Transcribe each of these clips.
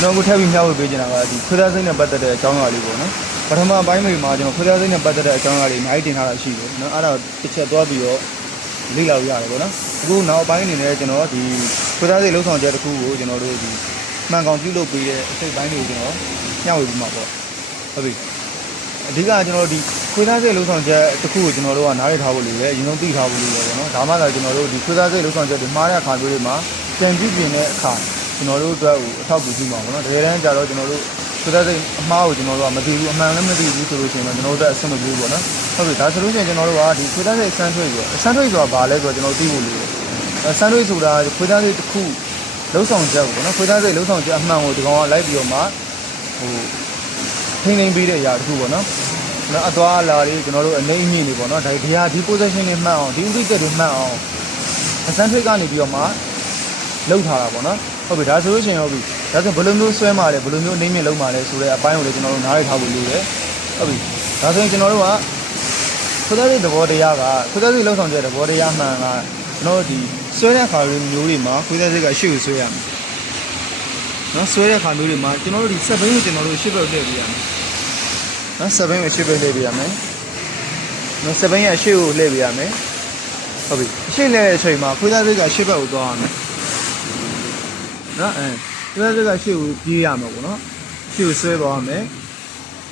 ကျွန်တော်အခုထပ်ပြီးမျှဝေပေးချင်တာကဒီခွေးသားစိတ်နဲ့ပတ်သက်တဲ့အကြောင်းအရာလေးပေါ့နော်ပထမပိုင်းတွေမှာကျွန်တော်ခွေးသားစိတ်နဲ့ပတ်သက်တဲ့အကြောင်းအရာလေးအများကြီးတင်ထားတာရှိတယ်နော်အဲ့ဒါတစ်ချက်သွားပြီးတော့လေ့လာလို့ရတယ်ပေါ့နော်အခုနောက်ပိုင်းအနေနဲ့ကျွန်တော်ဒီခွေးသားစိတ်လှုပ်ဆောင်ချက်တစ်ခုကိုကျွန်တော်တို့ဒီမှန်ကောင်ပြုလုပ်ပေးတဲ့အစိတ်ပိုင်းတွေကိုကျွန်တော်မျှဝေပြီးမှာပေါ့ဟုတ်ပြီအဓိကကျွန်တော်ဒီခွေးသားစိတ်လှုပ်ဆောင်ချက်တစ်ခုကိုကျွန်တော်တို့ကနားရထားဖို့လိုတယ်အရင်ဆုံးသိထားဖို့လိုတယ်ပေါ့နော်ဒါမှသာကျွန်တော်တို့ဒီခွေးသားစိတ်လှုပ်ဆောင်ချက်တွေမှားတဲ့အခါမျိုးတွေမှာပြန်ကြည့်ပြင်တဲ့အခါ ကျွန်တော်တို့အတွက်ကိုအထောက်အကူပြုမှာပေါ့နော်တကယ်တမ်းကျတော့ကျွန်တော်တို့သုဒ္ဓစိတ်အမှားကိုကျွန်တော်တို့ကမသိဘူးအမှန်လည်းမသိဘူးဆိုလို့ရှိရင်တော့ကျွန်တော်တို့အတွက်အဆင်မပြေဘူးပေါ့နော်ဟုတ်ပြီဒါဆိုလို့ရှိရင်ကျွန်တော်တို့ကဒီသုဒ္ဓစိတ်အဆန်းထွေးဆိုအဆန်းထွေးဆိုတာဘာလဲဆိုတော့ကျွန်တော်သိဖို့လိုတယ်အဆန်းထွေးဆိုတာခွေးသားစိတ်တစ်ခုလှုပ်ဆောင်ချက်ပေါ့နော်ခွေးသားစိတ်လှုပ်ဆောင်ချက်အမှန်ကိုဒီကောင်ကလိုက်ပြီးတော့မှဟိုထိန်းသိမ်းပေးတဲ့အရာတစ်ခုပေါ့နော်နော်အသွားအလာတွေကျွန်တော်တို့အနေအမြင့်တွေပေါ့နော်ဒါဒီဟာဒီ position တွေမှတ်အောင်ဒီဥဒိချက်တွေမှတ်အောင်အဆန်းထွေးကနေပြီးတော့မှလောက်ထားတာပေါ့နော် ဟုတ်ပြီဒါဆိုလို့ရှိရင်ဟုတ်ပြီဒါဆိုဘယ်လိုမျိုးဆွဲမှာလဲဘယ်လိုမျိုးနေမြင့်လုံးမှာလဲဆိုတဲ့အပိုင်းကိုလည်းကျွန်တော်တို့နားရထားဖို့လိုတယ်ဟုတ်ပြီဒါဆိုရင်ကျွန်တော်တို့ကခွသက်တဲ့သဘောတရားကခွသက်တဲ့လောက်ဆောင်တဲ့သဘောတရားမှန်ကကျွန်တော်တို့ဒီဆွဲတဲ့အခါမျိုးတွေမှာခွသက်တဲ့ကရှေ့ကိုဆွဲရမယ်နော်ဆွဲတဲ့အခါမျိုးတွေမှာကျွန်တော်တို့ဒီဆက်ဘိန်းကိုကျွန်တော်တို့ရှေ့ဘက်လှည့်ပေးရမယ်နော်ဆက်ဘိန်းကိုရှေ့ဘက်လှည့်ပေးရမယ်နော်ဆက်ဘိန်းရဲ့ရှေ့ကိုလှည့်ပေးရမယ်ဟုတ်ပြီရှေ့လှည့်တဲ့အချိန်မှာခွသက်တဲ့ကရှေ့ဘက်ကိုသွားရမယ် နော်အဲဆွဲဆွဲကရှေ့ကိုပြေးရမှာပေါ့နော်ရှေ့ကိုဆွဲသွားမယ်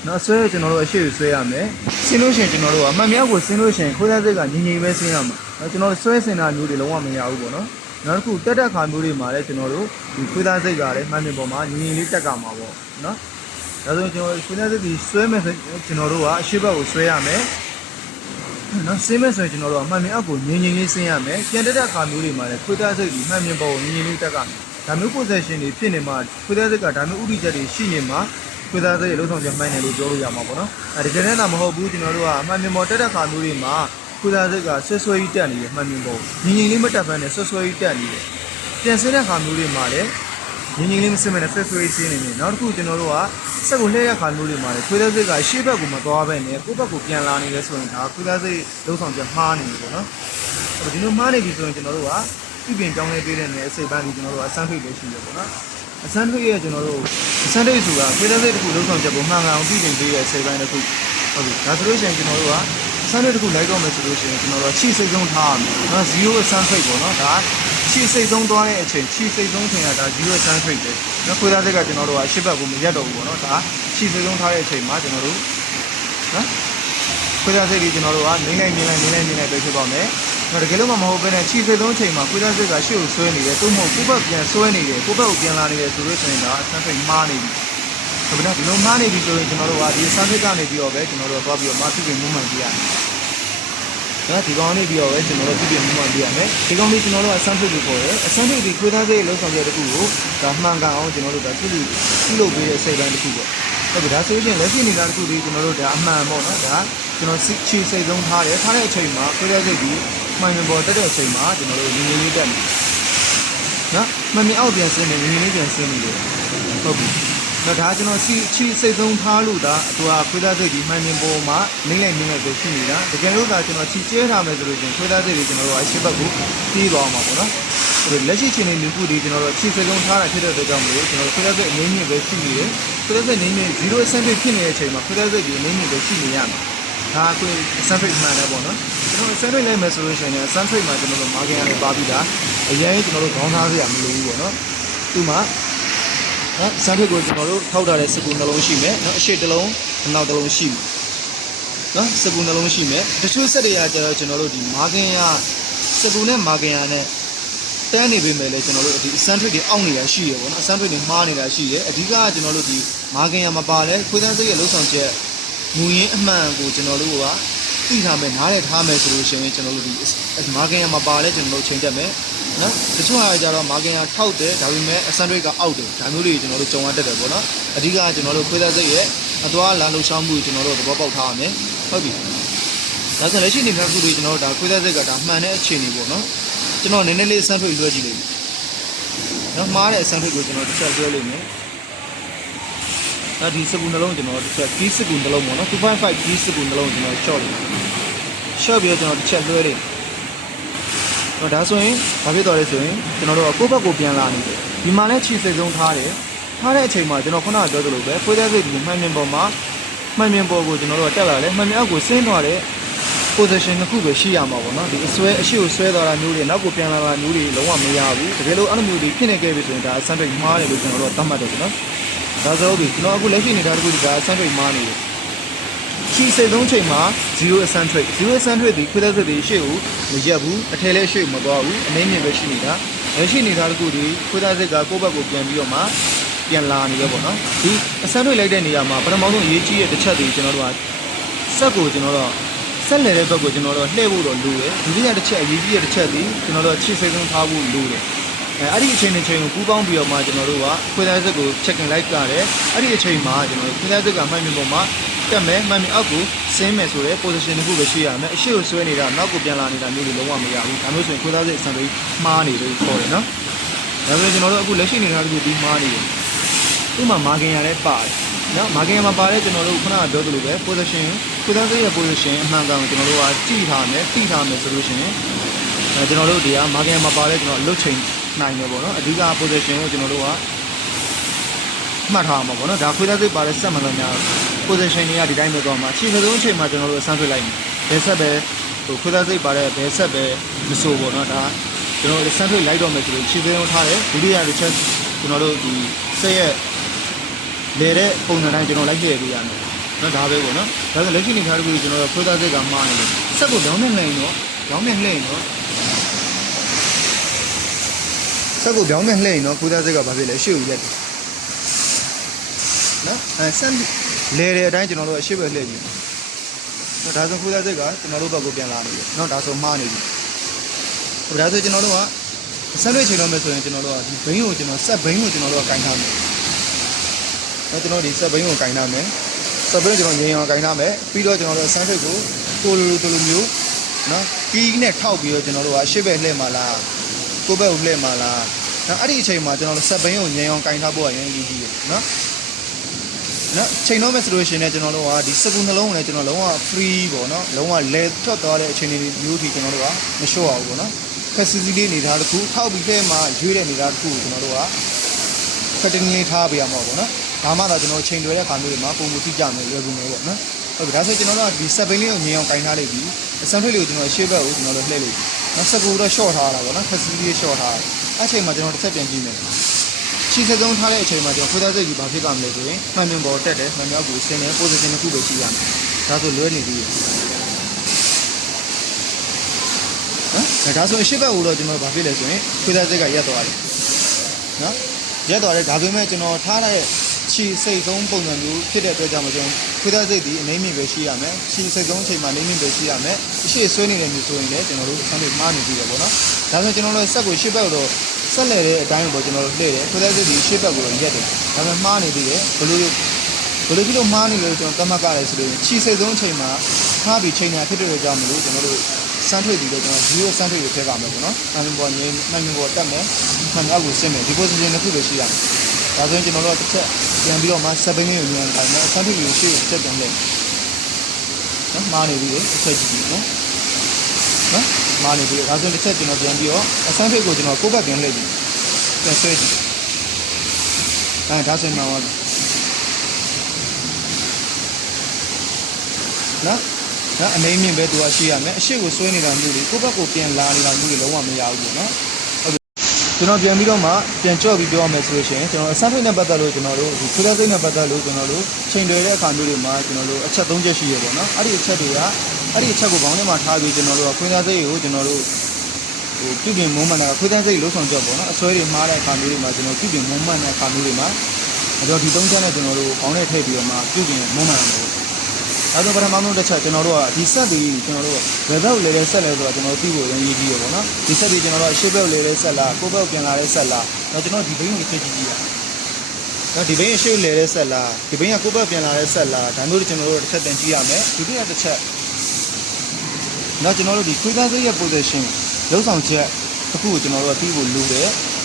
နော်ဆွဲကျွန်တော်တို့အရှေ့ကိုဆွဲရမယ်ဆင်းလို့ရှိရင်ကျွန်တော်တို့ကအမှန်မြောက်ကိုဆင်းလို့ရှိရင်ခွဲသားစိတ်ကညီညီပဲဆင်းရမှာနော်ကျွန်တော်တို့ဆွဲစင်တာမျိုးတွေလုံးဝမရဘူးပေါ့နော်နောက်တစ်ခုတက်တက်ခါမျိုးတွေမှာလည်းကျွန်တော်တို့ဒီခွေးသားစိတ်ကလည်းမှန်မြင်ပေါ်မှာညီညီလေးတက်ကမှာပေါ့နော်ဒါဆိုရင်ကျွန်တော်ခွေးသားစိတ်ဒီဆွဲမယ်ဆိုရင်ကျွန်တော်တို့ကအရှိဘက်ကိုဆွဲရမယ်နော်ဆင်းမယ်ဆိုရင်ကျွန်တော်တို့အမှန်မြင်အောက်ကိုညီညီလေးဆင်းရမယ်ပြန်တက်တက်ခါမျိုးတွေမှာလည်းခွေးသားစိတ်ဒီမှန်မြင်ပေါ်ကိုညီညီလေးတက်ကမှာ ဒါမျိုး possession တွေဖြစ်နေမှာခွေးသားစိတ်ကဒါမျိုးဥဒိချက်တွေရှိနေမှာခွေးသားစိတ်ရဲ့လုံဆောင်ချက်မှန်တယ်လို့ပြောလို့ရမှာပေါ့နော်အဲတကယ်တမ်းသာမဟုတ်ဘူးကျွန်တော်တို့ကအမှန်မြင်ပေါ်တက်တဲ့ခါမျိုးတွေမှာခွေးသားစိတ်ကဆွဆွဲကြီးတက်နေတယ်မှန်မြင်ပေါ်ညီညီလေးမတက်ဖမ်းနဲ့ဆွဆွဲကြီးတက်နေတယ်ပြန်ဆင်းတဲ့ခါမျိုးတွေမှာလည်းညီညီလေးမစင်မနဲ့ဆွဆွဲကြီးဆင်းနေတယ်နောက်တစ်ခုကျွန်တော်တို့ကစက်ကိုလှည့်တဲ့ခါမျိုးတွေမှာလည်းခွေးသားစိတ်ကရှေ့ဘက်ကိုမသွားဘဲနဲ့ကိုယ့်ဘက်ကိုပြန်လာနေလဲဆိုရင်ဒါခွေးသားစိတ်လုံဆောင်ချက်မှားနေတယ်ပေါ့နော်ဒီလိုမှားနေပြီဆိုရင်ကျွန်တော်တို့က ပြုပြင်ပြောင်းလဲပေးတဲ့နယ်အစိပ်ပိုင်းကိုကျွန်တော်တို့အစမ်းဖိတ်လို့ရှိရပေါ့နော်အစမ်းဖိတ်ရဲ့ကျွန်တော်တို့အစမ်းဖိတ်ဆိုတာဖေးတဲ့စိတ်တစ်ခုလုံးဆောင်ချက်ကိုမှန်ကန်အောင်ပြုပြင်ပေးတဲ့အစိပ်ပိုင်းတစ်ခုဟုတ်ပြီဒါဆိုလို့ရှိရင်ကျွန်တော်တို့ကအစမ်းဖိတ်တစ်ခုလိုက်တော့မယ်ဆိုလို့ရှိရင်ကျွန်တော်တို့ချိစိတ်ဆုံးထားရမယ်နော်0အစမ်းဖိတ်ပေါ့နော်ဒါချိစိတ်ဆုံးသွားတဲ့အချိန်ချိစိတ်ဆုံးချိန်ကဒါ0အစမ်းဖိတ်ပဲနော်ခွေးသားစိတ်ကကျွန်တော်တို့ကအရှိဘက်ကိုမရက်တော့ဘူးပေါ့နော်ဒါချိစိတ်ဆုံးထားတဲ့အချိန်မှာကျွန်တော်တို့နော်ခွေးသားစိတ်ကြီးကျွန်တော်တို့ကနေနိုင်မြင်နိုင်နေနိုင်မြင်နိုင်ပဲဖြစ်ပါမယ် တော့တကယ်လို့မမဟုတ်ဘဲနဲ့ခြေစိတ်သုံးချိန်မှာခွေးသားစစ်ကရှေ့ကိုဆွဲနေတယ်သို့မဟုတ်ကိုယ့်ဘက်ပြန်ဆွဲနေတယ်ကိုယ့်ဘက်ကိုပြန်လာနေတယ်ဆိုလို့ဆိုရင်ဒါအဆန်းဖိတ်မှားနေပြီဟုတ်ပြီနော်ဒီလိုမှားနေပြီဆိုရင်ကျွန်တော်တို့ကဒီအဆန်းဖိတ်ကနေပြီးတော့ပဲကျွန်တော်တို့သွားပြီးတော့မာစုပြင်မှုမှန်ပြရတယ်နော်ဒီကောင်နေပြီးတော့ပဲကျွန်တော်တို့ပြုပြင်မှုမှန်ပြရမယ်ဒီကောင်လေးကျွန်တော်တို့အဆန်းဖိတ်လို့ခေါ်တယ်အဆန်းဖိတ်ဒီခွေးသားစိတ်လုံးဆောင်တဲ့တစ်ခုကိုဒါမှန်ကန်အောင်ကျွန်တော်တို့ဒါပြုလုပ်ပြုလုပ်ပေးတဲ့စိတ်ပိုင်းတစ်ခုပေါ့ဟုတ်ပြီဒါဆိုရင်လက်ရှိနေတာတစ်ခုဒီကျွန်တော်တို့ဒါအမှန်ပေါ့နော်ဒါကျွန်တော်ချီစိတ်သုံးထားတယ်ထားတဲ့အချိန်မှာခွေးသားစိတ်ဒီ မှန်မြင်ပေါ်တက်တဲ့အချိန်မှာကျွန်တော်တို့ငင်းငင်းလေးတက်မယ်နော်မှန်မြင်အောက်ပြန်ဆင်းနေငင်းငင်းလေးပြန်ဆင်းနေတယ်ဟုတ်ပြီတော့ဒါကျွန်တော်စီချီစိတ်ဆုံးထားလို့ဒါအတူအခွေးသားစိတ်ဒီမှန်မြင်ပေါ်မှာနှိမ့်လိုက်နှိမ့်လိုက်ပဲရှိနေတာတကယ်လို့ဒါကျွန်တော်ချီကျဲထားမယ်ဆိုလို့ချင်းခွေးသားစိတ်တွေကျွန်တော်တို့အရှိဘက်ကိုတီးသွားမှာပေါ့နော်ဆိုတော့လက်ရှိချိန်နေလူခုဒီကျွန်တော်တို့ချီစိတ်ဆုံးထားတာဖြစ်တဲ့အတွက်ကြောင့်မလို့ကျွန်တော်ခွေးသားစိတ်အငင်းမြင့်ပဲရှိနေတယ်ခွေးသားစိတ်နေမြင့်0 cent ဖြစ်နေတဲ့အချိန်မှာခွေးသားစိတ်ဒီအငင်းမြင့်ပဲရှိနေရမှာ ဒါကိုစမ်းဖိတ်မှန်တယ်ပေါ့နော်ကျွန်တော်စမ်းဖိတ်လိုက်မယ်ဆိုလို့ရှိရင်စမ်းဖိတ်မှာကျွန်တော်တို့မာကင်ရတယ်ပါပြီးတာအရင်ကျွန်တော်တို့ခေါင်းထားစရာမလိုဘူးပေါ့နော်သူ့မှာနော်စမ်းဖိတ်ကိုကျွန်တော်တို့ထောက်ထားတဲ့စကူနှလုံးရှိမယ်နော်အရှိတစ်လုံးအနောက်တစ်လုံးရှိမယ်နော်စကူနှလုံးရှိမယ်တချို့စက်တွေကကျတော့ကျွန်တော်တို့ဒီမာကင်ရစကူနဲ့မာကင်ရနဲ့တန်းနေပေမဲ့လည်းကျွန်တော်တို့ဒီအစမ်းဖိတ်တွေအောင့်နေတာရှိရပေါ့နော်အစမ်းဖိတ်တွေမှားနေတာရှိတယ်အဓိကကကျွန်တော်တို့ဒီမာကင်ရမပါလဲခွေးသန်းစိတ်ရဲ့လှုပ်ဆောင်ချက် မူရင်းအမှန်ကိုကျွန်တော်တို့ကသိထားမယ်နားလည်ထားမယ်ဆိုလို့ရှိရင်ကျွန်တော်တို့ဒီမာကင်ရမပါလဲကျွန်တော်တို့ချိန်တက်မယ်နော်တချို့ဟာကြတော့မာကင်ရထောက်တယ်ဒါပေမဲ့အစမ်းတွေကအောက်တယ်ဒါမျိုးတွေကျွန်တော်တို့ကြုံရတတ်တယ်ပေါ့နော်အဓိကကကျွန်တော်တို့ခွေးသန်းစိတ်ရဲ့အသွားလမ်းလှုပ်ရှားမှုကိုကျွန်တော်တို့သဘောပေါက်ထားရမယ်ဟုတ်ပြီဒါဆိုလက်ရှိနေမျိုးခုတွေကျွန်တော်တို့ဒါခွေးသန်းစိတ်ကဒါမှန်တဲ့အခြေအနေပေါ့နော်ကျွန်တော်နည်းနည်းလေးအစမ်းဖိတ်လွှဲကြည့်လိုက်နော်မှားတဲ့အစမ်းဖိတ်ကိုကျွန်တော်တစ်ချက်ပြောလိုက်မယ် ဒါဒီစကူနှလုံးကျွန်တော်တစ်ချက် key စကူနှလုံးပေါ့နော်2.5 key စကူနှလုံးကျွန်တော် short လိုက် short ပြီးတော့ကျွန်တော်တစ်ချက်လွှဲလိုက်တော့ဒါဆိုရင်ဘာဖြစ်သွားလဲဆိုရင်ကျွန်တော်တို့ကကိုယ့်ဘက်ကိုပြန်လာနေတယ်ဒီမှာလည်းခြေစိတ်ဆုံးထားတယ်ထားတဲ့အချိန်မှာကျွန်တော်ခုနကပြောသလိုပဲခွေးသားစိတ်ဒီမှန်မြင်ပေါ်မှာမှန်မြင်ပေါ်ကိုကျွန်တော်တို့ကတက်လာတယ်မှန်မြင်အောက်ကိုဆင်းသွားတဲ့ position တစ်ခုပဲရှိရမှာပေါ့နော်ဒီအဆွဲအရှိကိုဆွဲသွားတာမျိုးတွေနောက်ကိုပြန်လာတာမျိုးတွေလုံးဝမရဘူးတကယ်လို့အဲ့လိုမျိုးတွေဖြစ်နေခဲ့ပြီဆိုရင်ဒါအဆန်ပိတ်မှားတယ်လို့ကျွန်တော်တို့သတ်မှတ်တယ်ပေါ့နော် ဒါဆိုတော့ဒီကျွန်တော်အခုလက်ရှိနေတာတခုဒီဒါအဆန်ပိတ်မှားနေတယ်ချီစိတ်သုံးချိန်မှာ0 eccentric 0 eccentric ဒီခွေးသက်စစ်ဒီရှေ့ကိုမရက်ဘူးအထည်လည်းရှေ့ကိုမသွားဘူးအနည်းငယ်ပဲရှိနေတာလက်ရှိနေတာတခုဒီခွေးသက်စစ်ကကိုယ့်ဘက်ကိုပြန်ပြီးတော့မှပြန်လာနေရပေါ့နော်ဒီ eccentric လိုက်တဲ့နေရာမှာပထမဆုံးအရေးကြီးတဲ့တစ်ချက်ဒီကျွန်တော်တို့ကစက်ကိုကျွန်တော်တို့ဆက်လေတဲ့ဘက်ကိုကျွန်တော်တို့လှည့်ဖို့တော့လိုတယ်ဒုတိယတစ်ချက်အရေးကြီးတဲ့တစ်ချက်ဒီကျွန်တော်တို့ချစ်စိတ်ဆုံးထားဖို့လိုတယ် အဲအဲ့ဒီအချိန်နဲ့ချိန်ကိုပူးပေါင်းပြီးတော့မှကျွန်တော်တို့ကခွေးသားစက်ကို check in light ကတယ်အဲ့ဒီအချိန်မှာကျွန်တော်တို့ခွေးသားစက်ကမှန်မြင်ပေါ်မှာတက်မယ်မှန်မြင်အောက်ကိုဆင်းမယ်ဆိုတဲ့ position တစ်ခုပဲရှိရမယ်အရှိကိုဆွဲနေတာနောက်ကိုပြန်လာနေတာမျိုးတွေလုံးဝမရဘူးဒါမျိုးဆိုရင်ခွေးသားစက်အစံပေးမှားနေလို့ခေါ်တယ်နော်ဒါပေမဲ့ကျွန်တော်တို့အခုလက်ရှိနေတာတခုဒီမှားနေတယ်ဥမာမာကင်ရလည်းပါတယ်နော်မာကင်ရမှာပါတဲ့ကျွန်တော်တို့ခုနကပြောသလိုပဲ position ခွေးသားစက်ရဲ့ position အမှန်ကန်ကိုကျွန်တော်တို့ကကြည့်ထားမယ်သိထားမယ်ဆိုလို့ရှိရင်အဲကျွန်တော်တို့ဒီကမာကင်ရမှာပါတဲ့ကျွန်တော်လွတ်ချိန် နိုင်တယ်ပေါ့နော်အဓိက position ကိုကျွန်တော်တို့ကမှတ်ထားမှာပေါ့နော်ဒါခွေးသားစိတ်ပါတဲ့စက်မှန်သမျှ position တွေကဒီတိုင်းပဲသွားမှာခြေစသုံးအချိန်မှာကျွန်တော်တို့ဆန်းဆွဲလိုက်မယ်ဘယ်ဆက်ပဲဟိုခွေးသားစိတ်ပါတဲ့ဘယ်ဆက်ပဲမစိုးပေါ့နော်ဒါကျွန်တော်တို့ဆန်းဆွဲလိုက်တော့မယ်ဆိုလို့ခြေစသုံးထားတယ်ဒုတိယတစ်ချက်ကျွန်တော်တို့ဒီစက်ရဲ့လေတဲ့ပုံစံတိုင်းကျွန်တော်လိုက်ခဲ့ပေးရမယ်နော်ဒါပဲပေါ့နော်ဒါဆိုလက်ရှိနေထားတခုကျွန်တော်တို့ခွေးသားစိတ်ကမှားနေတယ်ဆက်ကိုဒေါင်းနဲ့လှည့်ရင်တော့ဒေါင်းနဲ့လှည့်ရင်တော့ ဆက်ကိုဒေါင်းနဲ့လှည့်ရင်တော့ခွေးသားစိတ်ကဘာဖြစ်လဲရှေ့ကိုရက်တယ်နော်အဲဆက်လေတဲ့အတိုင်းကျွန်တော်တို့အရှိပဲလှည့်ကြည့်နော်ဒါဆိုခွေးသားစိတ်ကကျွန်တော်တို့ဘက်ကိုပြန်လာနေပြီနော်ဒါဆိုမှားနေပြီဟိုဒါဆိုကျွန်တော်တို့ကဆက်လွှဲချိန်တော့မယ်ဆိုရင်ကျွန်တော်တို့ကဒီဘိန်းကိုကျွန်တော်ဆက်ဘိန်းကိုကျွန်တော်တို့ကကင်ထားမယ်နော်ကျွန်တော်ဒီဆက်ဘိန်းကိုကင်ထားမယ်ဆက်ဘိန်းကိုကျွန်တော်ငြိမ်အောင်ကင်ထားမယ်ပြီးတော့ကျွန်တော်တို့ဆန်းဖိတ်ကိုတိုလိုလိုတိုလိုမျိုးနော်ကီးနဲ့ထောက်ပြီးတော့ကျွန်တော်တို့ကအရှိပဲလှည့်မှာလား ကိုယ့်ဘက်ကိုလှည့်မှာလားနော်အဲ့ဒီအချိန်မှာကျွန်တော်တို့ဆက်ဘိန်းကိုငြိမ်အောင်ကင်ထားဖို့ကရင်းကြီးကြီးတယ်နော်နော်ချိန်တော့မဲ့ဆိုလို့ရှိရင်လည်းကျွန်တော်တို့ကဒီစကူနှလုံးကိုလည်းကျွန်တော်လုံးဝ free ပေါ့နော်လုံးဝလဲထွက်သွားတဲ့အချိန်တွေမျိုးထိကျွန်တော်တို့ကမလျှော့အောင်ပေါ့နော်ခက်စီစီလေးနေတာတစ်ခုထောက်ပြီးခဲမှာရွေးတဲ့နေတာတစ်ခုကိုကျွန်တော်တို့ကစက်တင်လေးထားပေးရမှာပေါ့နော်ဒါမှသာကျွန်တော်ချိန်တွေတဲ့ခါမျိုးတွေမှာပုံမှုတိကျမယ်လွယ်ကူမယ်ပေါ့နော်ဟုတ်ပြီဒါဆိုကျွန်တော်တို့ကဒီစက်ပိန်းလေးကိုငြိမ်အောင်ကင်ထားလိုက်ပြီအစံထွေးလေးကိုကျွန်တော်ရှေ့ဘက်ကိုကျွန်တော်တို့လှည့်လိုက်ပြီ နော်စကူတော့ short ထားတာပေါ့နော်ခက်စီစီလေး short ထားတယ်အဲ့ချိန်မှာကျွန်တော်တစ်ချက်ပြန်ကြည့်မယ်ချီစက်သုံးထားတဲ့အချိန်မှာကျွန်တော်ခွေးသားစိတ်ကြီးဘာဖြစ်ပါမလဲဆိုရင်မှန်မြင်ပေါ်တက်တယ်မှန်မြောက်ကိုဆင်းတယ် position တစ်ခုပဲရှိရမယ်ဒါဆိုလွဲနေသေးတယ်နော်ဒါဆိုရင်ရှစ်ဘက်ကိုတော့ကျွန်တော်ဘာဖြစ်လဲဆိုရင်ခွေးသားစိတ်ကရက်သွားတယ်နော်ရက်သွားတယ်ဒါပေမဲ့ကျွန်တော်ထားတဲ့ ချီစိတ်ဆုံးပုံစံမျိုးဖြစ်တဲ့အတွက်ကြောင့်မကျွန်တော်ခွေးသားစိတ်ဒီအနေမြင့်ပဲရှိရမယ်ချီစိတ်ဆုံးအချိန်မှာအနေမြင့်ပဲရှိရမယ်အရှိဆွဲနေတဲ့မျိုးဆိုရင်လည်းကျွန်တော်တို့ဆန်းတွေမှားနေပြီပဲပေါ့နော်ဒါဆိုကျွန်တော်တို့ဆက်ကိုရှစ်ဘက်တော့ဆက်လက်တဲ့အတိုင်းပေါ့ကျွန်တော်တို့လှည့်တယ်ခွေးသားစိတ်ဒီရှစ်ဘက်ကိုတော့ရက်တယ်ဒါပေမဲ့မှားနေသေးတယ်ဘယ်လိုဘယ်လိုဖြစ်လို့မှားနေလဲကျွန်တော်သတ်မှတ်ကြတယ်ဆိုလို့ချီစိတ်ဆုံးအချိန်မှာထားပြီးချိန်ညာဖြစ်တဲ့ကြောင့်မလို့ကျွန်တော်တို့စမ်းထွက်ပြီးတော့ကျွန်တော်0စမ်းထွက်ကိုထည့်ပါမယ်ပေါ့နော်။မှန်ပေါ်ငြိမ်းမှန်ပေါ်တက်မယ်။မှန်အောက်ကိုဆင်းမယ်ဒီ position တစ်ခုပဲရှိရမယ်။ ဒါဆိုရင်ကျွန်တော်တို့တစ်ချက်ပြန်ပြီးတော့မှ7ဘင်းကိုညံခိုင်းမယ်။စမ်းထွက်ကိုရှေ့ကိုတစ်ချက်ပြန်လဲ။နော်မားနေပြီလေတစ်ချက်ကြည့်ကြည့်နော်။နော်မားနေပြီဒါဆိုရင်တစ်ချက်ကျွန်တော်ပြန်ပြီးတော့အစမ်းထွက်ကိုကျွန်တော်ကိုယ့်ဘက်ပြန်လှည့်ကြည့်။ပြန်ဆွဲကြည့်။အဲဒါဆိုရင်မှပါနော်နော်အနေမြင့်ပဲသူကရှိရမယ်အရှိကိုဆွဲနေတာမျိုးတွေကိုယ့်ဘက်ကိုပြန်လာနေတာမျိုးတွေလုံးဝမရဘူးပေါ့နော်ဟုတ်ပြီ ကျွန်တော်ပြန်ပြီးတော့မှပြန်ကြော့ပြီးပြောရမယ်ဆိုလို့ရှိရင်ကျွန်တော်အစမ်းဖိတ်နဲ့ပတ်သက်လို့ကျွန်တော်တို့ဒီခွေးသားစိတ်နဲ့ပတ်သက်လို့ကျွန်တော်တို့ချိန်တွေတဲ့အခါမျိုးတွေမှာကျွန်တော်တို့အချက်၃ချက်ရှိရပေါ့နော်အဲ့ဒီအချက်တွေကအဲ့ဒီအချက်ကိုဘောင်းထဲမှာထားပြီးကျွန်တော်တို့ကခွေးသားစိတ်ကိုကျွန်တော်တို့ဟိုပြုပြင်မုံမှန်တာခွေးသားစိတ်လုံးဆောင်ကြော့ပေါ့နော်အစွဲတွေမှားတဲ့အခါမျိုးတွေမှာကျွန်တော်ပြုပြင်မုံမှန်တဲ့အခါမျိုးတွေမှာအဲ့တော့ဒီ၃ချက်နဲ့ကျွန်တော်တို့ဘောင်းထဲထည့်ပြီးတော့မှပြုပြင်မုံမှန်တယ် အဲဒါပထမဆုံးတစ်ချက်ကျွန်တော်တို့ကဒီဆက်တွေကျွန်တော်တို့ဘယ်ဘက်လေတဲ့ဆက်လဲဆိုတော့ကျွန်တော်သိဖို့ရင်းရေးကြည့်ရပါတော့။ဒီဆက်တွေကျွန်တော်တို့ရှေ့ဘက်လေတဲ့ဆက်လားကိုယ့်ဘက်ပြန်လာတဲ့ဆက်လား။တော့ကျွန်တော်ဒီဘိန်းကိုတစ်ချက်ကြည့်ကြည့်ရအောင်။တော့ဒီဘိန်းရှေ့လေတဲ့ဆက်လားဒီဘိန်းကကိုယ့်ဘက်ပြန်လာတဲ့ဆက်လားဒါမျိုးတွေကျွန်တော်တို့တစ်ချက်တင်ကြည့်ရမယ်။ဒုတိယတစ်ချက်တော့ကျွန်တော်တို့ဒီခွေးသားစိတ်ရဲ့ position လုံးဆောင်ချက်တစ်ခုကိုကျွန်တော်တို့ကသိဖို့လိုတယ်။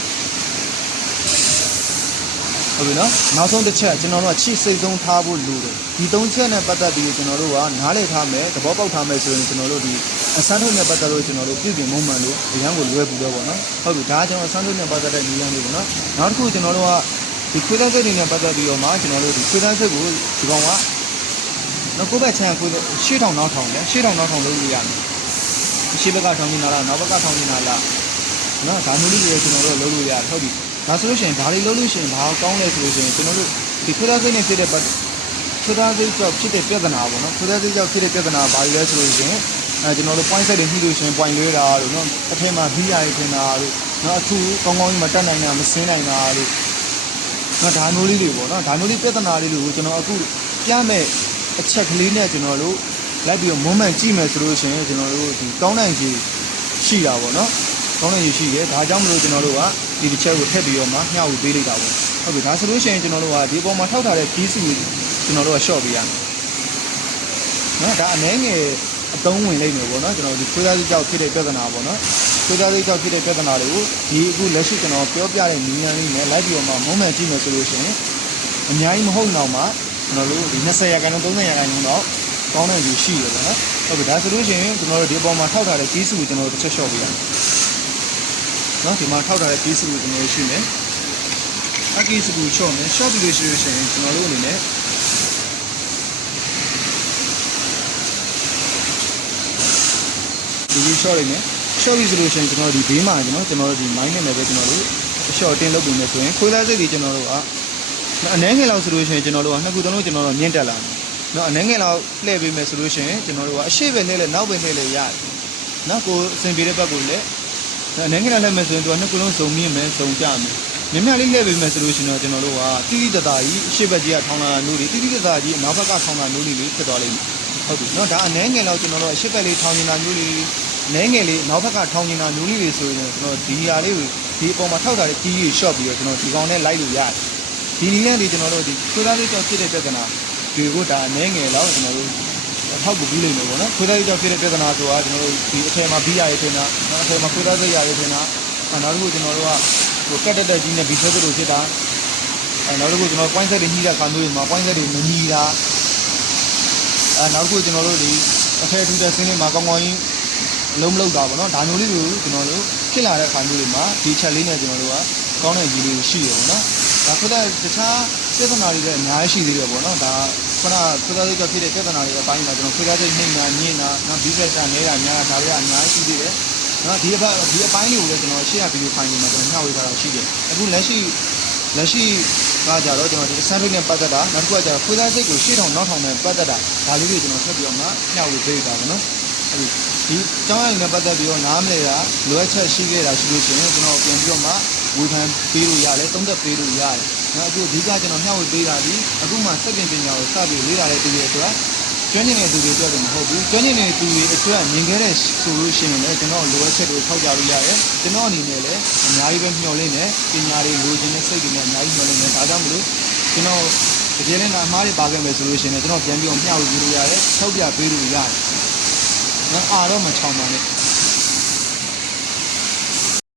ဟုတ်ပြီနော်နောက်ဆုံးတစ်ချက်ကျွန်တော်တို့ကချိစိတ်ဆုံးထားဖို့လိုတယ်ဒီသုံးချက်နဲ့ပတ်သက်ပြီးကျွန်တော်တို့ကနားလည်ထားမယ်သဘောပေါက်ထားမယ်ဆိုရင်ကျွန်တော်တို့ဒီအစမ်းထုတ်နဲ့ပတ်သက်လို့ကျွန်တော်တို့ပြုပြင်မုံမှန်လို့ဒီဟန်ကိုလွယ်ကူတော့ပေါ့နော်ဟုတ်ပြီဒါကကျွန်တော်အစမ်းထုတ်နဲ့ပတ်သက်တဲ့နည်းလမ်းလေးပေါ့နော်နောက်တစ်ခုကျွန်တော်တို့ကဒီခွေးသားစိတ်တွေနဲ့ပတ်သက်ပြီးတော့မှကျွန်တော်တို့ဒီခွေးသားစိတ်ကိုဒီကောင်ကနော်ကိုယ့်ဘက်ချမ်းခွေးရှေ့ထောင်နောက်ထောင်လဲရှေ့ထောင်နောက်ထောင်လုပ်လို့ရတယ်ရှေ့ဘက်ကထောင်နေတာလားနောက်ဘက်ကထောင်နေတာလားနော်ဒါမျိုးလေးတွေကျွန်တော်တို့လုပ်လို့ရတယ်ဟုတ်ပြီ ဒါဆိုလို့ရှိရင်ဒါလေးလုပ်လို့ရှိရင်ဘာကောင်းလဲဆိုလို့ရှိရင်ကျွန်တော်တို့ဒီခွေးသားစိတ်နဲ့ဖြစ်တဲ့ပတ်ခွေးသားစိတ်ကြောင့်ဖြစ်တဲ့ပြဿနာပေါ့နော်ခွေးသားစိတ်ကြောင့်ဖြစ်တဲ့ပြဿနာဘာတွေလဲဆိုလို့ရှိရင်အဲကျွန်တော်တို့ point set တွေညှိလို့ရှိရင် point လွဲတာတို့နော်အထက်မှာ VR တွေထင်တာတို့နော်အခုကောင်းကောင်းကြီးမတက်နိုင်တာမစင်းနိုင်တာတို့နော်ဒါမျိုးလေးတွေပေါ့နော်ဒါမျိုးလေးပြဿနာလေးတွေကိုကျွန်တော်အခုပြမဲ့အချက်ကလေးနဲ့ကျွန်တော်တို့လိုက်ပြီးတော့ moment ကြည့်မယ်ဆိုလို့ရှိရင်ကျွန်တော်တို့ဒီကောင်းနိုင်ကြီးရှိတာပေါ့နော်ကောင်းနိုင်ကြီးရှိတယ်ဒါကြောင့်မလို့ကျွန်တော်တို့က ဒီတစ်ချက်ကိုထည့်ပြီးတော့မှမျှဝေပေးလိုက်တာပေါ့ဟုတ်ပြီဒါဆိုလို့ရှိရင်ကျွန်တော်တို့ကဒီပေါ်မှာထောက်ထားတဲ့ key စုကိုကျွန်တော်တို့က short ပေးရမယ်နော်ဒါအနည်းငယ်အသုံးဝင်လိမ့်မယ်ပေါ့နော်ကျွန်တော်ဒီခွေးသားစိတ်ကြောင့်ဖြစ်တဲ့ပြဿနာပေါ့နော်ခွေးသားစိတ်ကြောင့်ဖြစ်တဲ့ပြဿနာတွေကိုဒီအခုလက်ရှိကျွန်တော်ပြောပြတဲ့နည်းလမ်းလေးနဲ့လိုက်ပြီးတော့မှ moment ကြည့်မယ်ဆိုလို့ရှိရင်အများကြီးမဟုတ်တော့မှကျွန်တော်တို့ဒီ20ရာခိုင်နှုန်း30ရာခိုင်နှုန်းတော့ကောင်းတဲ့ယူရှိတယ်ပေါ့နော်ဟုတ်ပြီဒါဆိုလို့ရှိရင်ကျွန်တော်တို့ဒီအပေါ်မှာထောက်ထားတဲ့ကြီးစုကိုကျွန်တော်တို့တစ်ချက်လျှော့ပေးရမယ် နော်ဒီမှာထောက်ထားတဲ့ကြီးစုကိုကျွန်တော်တို့ရှိမယ်အကြီးစုကိုလျှော့မယ်လျှော့ပြီးလို့ရှိလို့ရှိရင်ကျွန်တော်တို့အနေနဲ့ဒီလိုလျှော့လိုက်မယ်လျှော့ပြီဆိုလို့ရှိရင်ကျွန်တော်တို့ဒီဘေးမှာကျွန်တော်ကျွန်တော်တို့ဒီ line နဲ့ပဲကျွန်တော်တို့အလျှော့အတင်းလုပ်ပြီးမယ်ဆိုရင်ခွေးသားစိတ်တွေကျွန်တော်တို့ကအနှဲငယ်လောက်ဆိုလို့ရှိရင်ကျွန်တော်တို့ကနှစ်ခုသုံးလုံးကျွန်တော်တို့မြင့်တက်လာတယ်။နော်အနှဲငယ်လောက်လှည့်ပေးမယ်ဆိုလို့ရှိရင်ကျွန်တော်တို့ကအရှိပဲလှည့်လဲနောက်ပဲလှည့်လဲရတယ်။နော်ကိုအစဉ်ပြေတဲ့ဘက်ကိုလည်း အနှဲငယ်လောက်လှည့်မယ်ဆိုရင်သူကနှစ်ခုလုံးစုံမြင့်မယ်စုံကြမယ်။မြင်မြလေးလှည့်ပေးမယ်ဆိုလို့ရှိရင်တော့ကျွန်တော်တို့ကတိတိတတာကြီးအရှိဘက်ကြီးကထောင်းလာတာမျိုးတွေတိတိတတာကြီးနောက်ဘက်ကထောင်းလာမျိုးတွေဖြစ်သွားလိမ့်မယ်။ဟုတ်ပြီ။နော်ဒါအနှဲငယ်လောက်ကျွန်တော်တို့အရှိဘက်လေးထောင်းနေတာမျိုးတွေနဲငယ်လေးနောက်ဘက်ကထောင်းနေတာမျိုးလေးတွေဆိုရင်ကျွန်တော်ဒီနေရာလေးကိုဒီအပေါ်မှာထောက်ထားတဲ့ကြီးကြီး short ပြီးတော့ကျွန်တော်ဒီကောင်နဲ့လိုက်လို့ရတယ်။ဒီနည်းနဲ့ဒီကျွန်တော်တို့ဒီခွေးသားလေးကြောင့်ဖြစ်တဲ့ပြဿနာတွေကိုဒါအနေငယ်တော့ကျွန်တော်တို့ ထောက်ပပြီးလိမ့်မယ်ပေါ့နော်ခွေးသားလေးကြောင့်ဖြစ်တဲ့ပြဿနာဆိုတာကျွန်တော်တို့ဒီအထက်မှာဘီးရရထင်တာနော်အထက်မှာခွေးသားစိတ်ရရထင်တာအဲနောက်တစ်ခုကျွန်တော်တို့ကဟိုကက်တက်တက်ကြီးနဲ့ဘီထွက်လို့ဖြစ်တာအဲနောက်တစ်ခုကျွန်တော် point set တွေညှိတဲ့ခါမျိုးတွေမှာ point set တွေမညီတာအဲနောက်တစ်ခုကျွန်တော်တို့ဒီအထက်ထူတဲ့ဆင်းလေးမှာကောင်းကောင်းကြီးလုံးမလုံးတာပေါ့နော်ဒါမျိုးလေးတွေကိုကျွန်တော်တို့ဖြစ်လာတဲ့ခါမျိုးတွေမှာဒီချက်လေးနဲ့ကျွန်တော်တို့ကကောင်းတဲ့ကြီးလေးကိုရှိရပေါ့နော်ဒါခုနကတခြားပြဿနာတွေလည်းအများကြီးရှိသေးတယ်ပေါ့နော်ဒါ ခုနကခွေးသားစိတ်ကဖြစ်တဲ့ပြဿနာတွေအပိုင်းမှာကျွန်တော်ခွေးသားစိတ်နှိမ့်တာညင်တာနော်ဘီးဖက်တာနေတာညာတာဒါတွေကအများကြီးရှိသေးတယ်နော်ဒီအပတ်ဒီအပိုင်းတွေကိုလည်းကျွန်တော်ရှေ့ရဗီဒီယိုဖိုင်တွေမှာကျွန်တော်ညှဝေထားတာရှိတယ်အခုလက်ရှိလက်ရှိကကြတော့ကျွန်တော်ဒီ sandwich နဲ့ပတ်သက်တာနောက်တစ်ခုကကျတော့ခွေးသားစိတ်ကိုရှေ့ထောင်နောက်ထောင်နဲ့ပတ်သက်တာဒါလေးတွေကျွန်တော်ဆက်ပြီးတော့မှညှဝေပေးတာပေါ့နော်အဲဒီဒီကျောင်းရည်နဲ့ပတ်သက်ပြီးတော့နားမလဲတာလိုအပ်ချက်ရှိခဲ့တာရှိလို့ရှိရင်ကျွန်တော်ပြန်ပြီးတော့မှ ဝေဖန်ပေးလို့ရတယ်သုံးသက်ပေးလို့ရတယ်နော်အခုအဓိကကျွန်တော်မျှဝေပေးတာဒီအခုမှစက်တင်ပညာကိုစပြီးလေ့လာတဲ့သူတွေအတွက်ကျွမ်းကျင်တဲ့သူတွေအတွက်လည်းမဟုတ်ဘူးကျွမ်းကျင်တဲ့သူတွေအတွက်မြင်ခဲ့တဲ့ဆိုလို့ရှိရင်လည်းကျွန်တော်လိုအပ်ချက်တွေထောက်ကြလို့ရတယ်ကျွန်တော်အနေနဲ့လည်းအများကြီးပဲမျှော်လင့်နေပညာတွေလိုချင်တဲ့စိတ်တွေနဲ့အများကြီးမျှော်လင့်နေဒါကြောင့်မလို့ကျွန်တော်တကယ်လည်းအမှားတွေပါခဲ့မယ်ဆိုလို့ရှိရင်လည်းကျွန်တော်ပြန်ပြီးတော့မျှဝေပေးလို့ရတယ်ထောက်ပြပေးလို့ရတယ်နော်အာတော့မချောင်းပါနဲ့